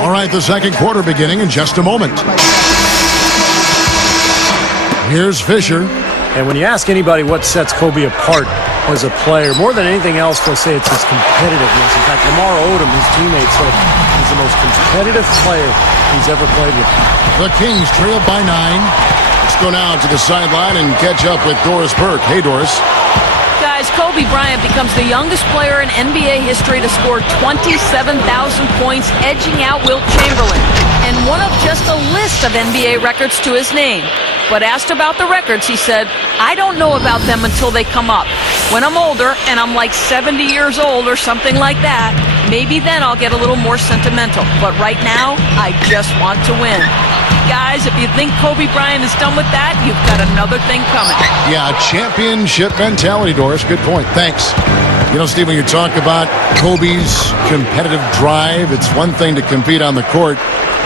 All right, the second quarter beginning in just a moment. Here's Fisher. And when you ask anybody what sets Kobe apart as a player, more than anything else, they'll say it's his competitiveness. In fact, Lamar Odom, his teammate, said he's the most competitive player he's ever played with. The Kings trail by 9. Let's go now to the sideline and catch up with Doris Burke. Hey, Doris. Guys, Kobe Bryant becomes the youngest player in NBA history to score 27,000 points, edging out Wilt Chamberlain, and one of just a list of NBA records to his name. But asked about the records, he said, I don't know about them until they come up. When I'm older and I'm like 70 years old or something like that, maybe then I'll get a little more sentimental. But right now, I just want to win. Guys, if you think Kobe Bryant is done with that, you've got another thing coming. Yeah, championship mentality, Doris. Good point. Thanks. You know, Steve, when you talk about Kobe's competitive drive, it's one thing to compete on the court.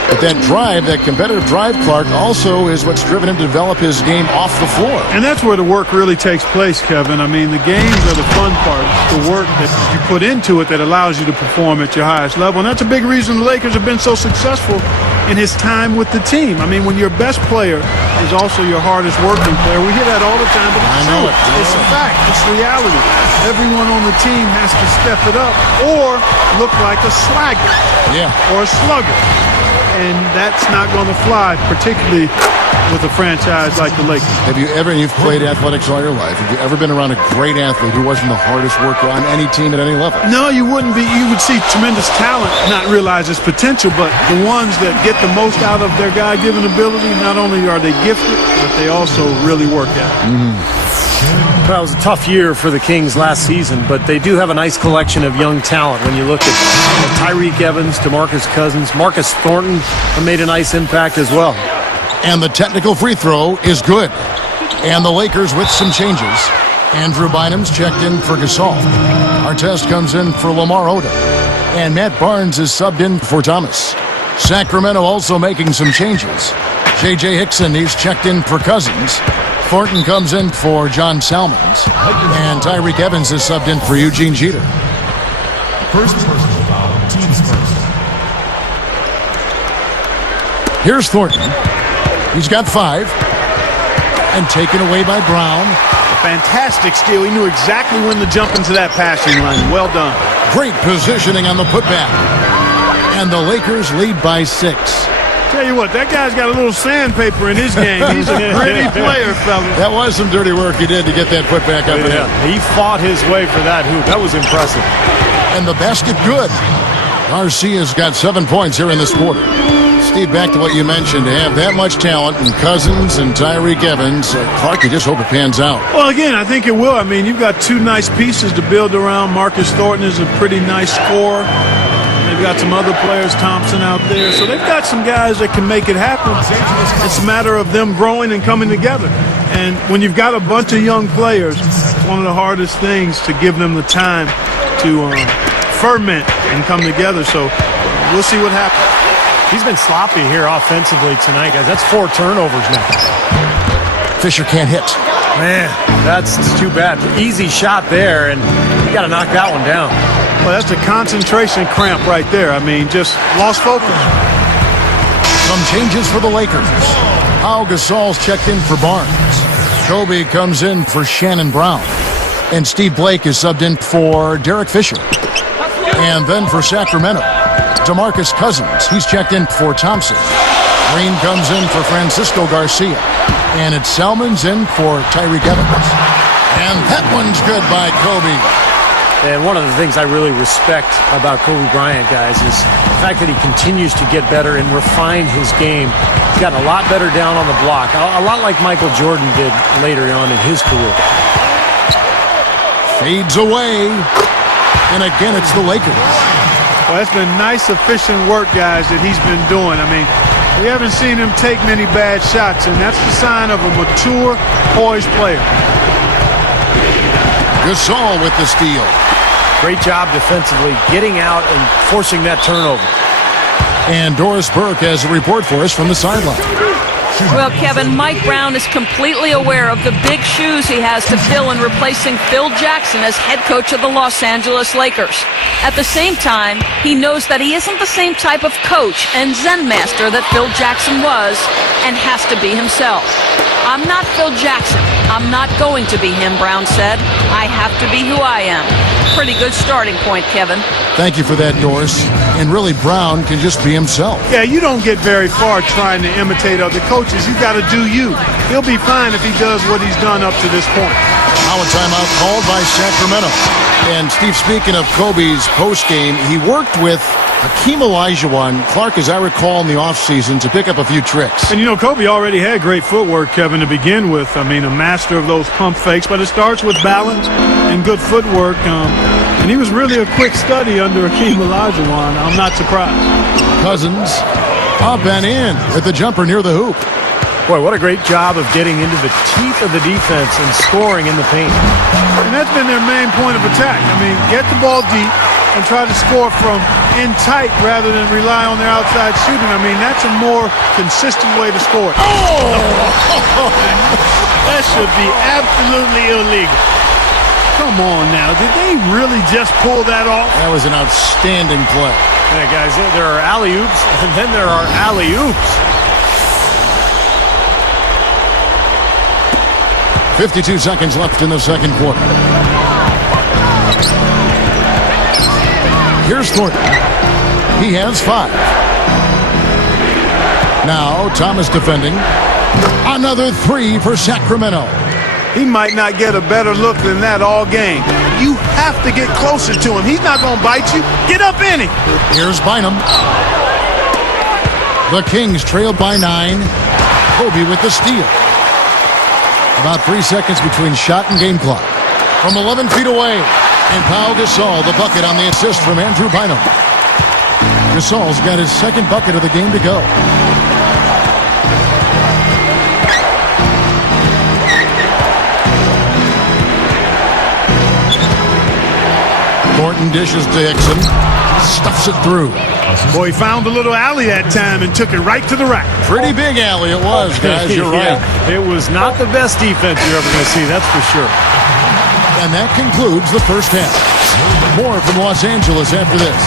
But that drive, that competitive drive, Clark, also is what's driven him to develop his game off the floor. And that's where the work really takes place, Kevin. I mean, the games are the fun part. It's the work that you put into it that allows you to perform at your highest level. And that's a big reason the Lakers have been so successful in his time with the team. I mean, when your best player is also your hardest working player, we hear that all the time, but it's true. It's a fact. It's reality. Everyone on the team has to step it up or look like a slagger or a slugger. And that's not going to fly, particularly with a franchise like the Lakers. Have you ever, and you've played athletics all your life, have you ever been around a great athlete who wasn't the hardest worker on any team at any level? No, you wouldn't be. You would see tremendous talent, not realize its potential, but the ones that get the most out of their God-given ability, not only are they gifted, but they also really work at it. Well, it was a tough year for the Kings last season, but they do have a nice collection of young talent. When you look at Tyreke Evans, DeMarcus Cousins, Marcus Thornton made a nice impact as well. And the technical free throw is good. And the Lakers with some changes. Andrew Bynum's checked in for Gasol. Artest comes in for Lamar Odom. And Matt Barnes is subbed in for Thomas. Sacramento also making some changes. J.J. Hickson, he's checked in for Cousins. Thornton comes in for John Salmons. And Tyreke Evans is subbed in for Eugene Jeter. First personal foul, teams first. Here's Thornton. He's got 5. And taken away by Brown. A fantastic steal. He knew exactly when to jump into that passing lane. Well done. Great positioning on the putback. And the Lakers lead by 6. Tell you what, that guy's got a little sandpaper in his game. He's a pretty player, fellas. That was some dirty work he did to get that putback up. Yeah, he fought his way for that hoop. That was impressive. And the basket good. Garcia's got 7 points here in this quarter. Steve, back to what you mentioned, to have that much talent in Cousins and Tyreke Evans, Clark, you just hope it pans out. Well, again, I think it will. I mean, you've got 2 nice pieces to build around. Marcus Thornton is a pretty nice scorer. They've got some other players, Thompson out there. So they've got some guys that can make it happen. It's a matter of them growing and coming together. And when you've got a bunch of young players, it's one of the hardest things to give them the time to ferment and come together. So we'll see what happens. He's been sloppy here offensively tonight, guys. That's 4 turnovers now. Fisher can't hit. Man, that's too bad. Easy shot there, and you got to knock that one down. Well, that's a concentration cramp right there. I mean, just lost focus. Some changes for the Lakers. Pau Gasol's checked in for Barnes. Kobe comes in for Shannon Brown. And Steve Blake is subbed in for Derek Fisher. And then for Sacramento, DeMarcus Cousins. He's checked in for Thompson. Green comes in for Francisco Garcia. And it's Salmons in for Tyreke Evans. And that one's good by Kobe. And one of the things I really respect about Kobe Bryant, guys, is the fact that he continues to get better and refine his game. He's gotten a lot better down on the block, a lot like Michael Jordan did later on in his career. Fades away. And again, it's the Lakers. Well, that's been nice, efficient work, guys, that he's been doing. I mean, we haven't seen him take many bad shots, and that's the sign of a mature, poised player. Gasol with the steal. Great job defensively, getting out and forcing that turnover. And Doris Burke has a report for us from the sideline. Well, Kevin, Mike Brown is completely aware of the big shoes he has to fill in replacing Phil Jackson as head coach of the Los Angeles Lakers. At the same time, he knows that he isn't the same type of coach and Zen master that Phil Jackson was and has to be himself. I'm not Phil Jackson. I'm not going to be him, Brown said. I have to be who I am. Pretty good starting point, Kevin. Thank you for that, Doris. And really, Brown can just be himself. Yeah, you don't get very far trying to imitate other coaches. You got to do you. He'll be fine if he does what he's done up to this point. Now a timeout called by Sacramento. And Steve, speaking of Kobe's postgame, he worked with Hakeem Olajuwon, Clark, as I recall, in the offseason to pick up a few tricks. And, you know, Kobe already had great footwork, Kevin, to begin with. I mean, a master of those pump fakes, but it starts with balance and good footwork. And he was really a quick study under Hakeem Olajuwon. I'm not surprised. Cousins up and in with the jumper near the hoop. Boy, what a great job of getting into the teeth of the defense and scoring in the paint. And that's been their main point of attack. I mean, get the ball deep and try to score from in tight rather than rely on their outside shooting. I mean, that's a more consistent way to score. Oh! That should be absolutely illegal. Come on now. Did they really just pull that off? That was an outstanding play. Yeah, guys, there are alley-oops, and then there are alley-oops. 52 seconds left in the second quarter. Here's Thornton. He has 5. Now Thomas defending. Another 3 for Sacramento. He might not get a better look than that all game. You have to get closer to him. He's not going to bite you. Get up in him. Here's Bynum. The Kings trail by 9. Kobe with the steal. About 3 seconds between shot and game clock. From 11 feet away. And Pau Gasol, the bucket on the assist from Andrew Bynum. Gasol's got his second bucket of the game to go. Thornton dishes to Hickson. Stuffs it through. Boy, he found a little alley that time and took it right to the rack. Pretty big alley it was, guys. You're right. Yeah, it was not the best defense you're ever going to see, that's for sure. And that concludes the first half. More from Los Angeles after this.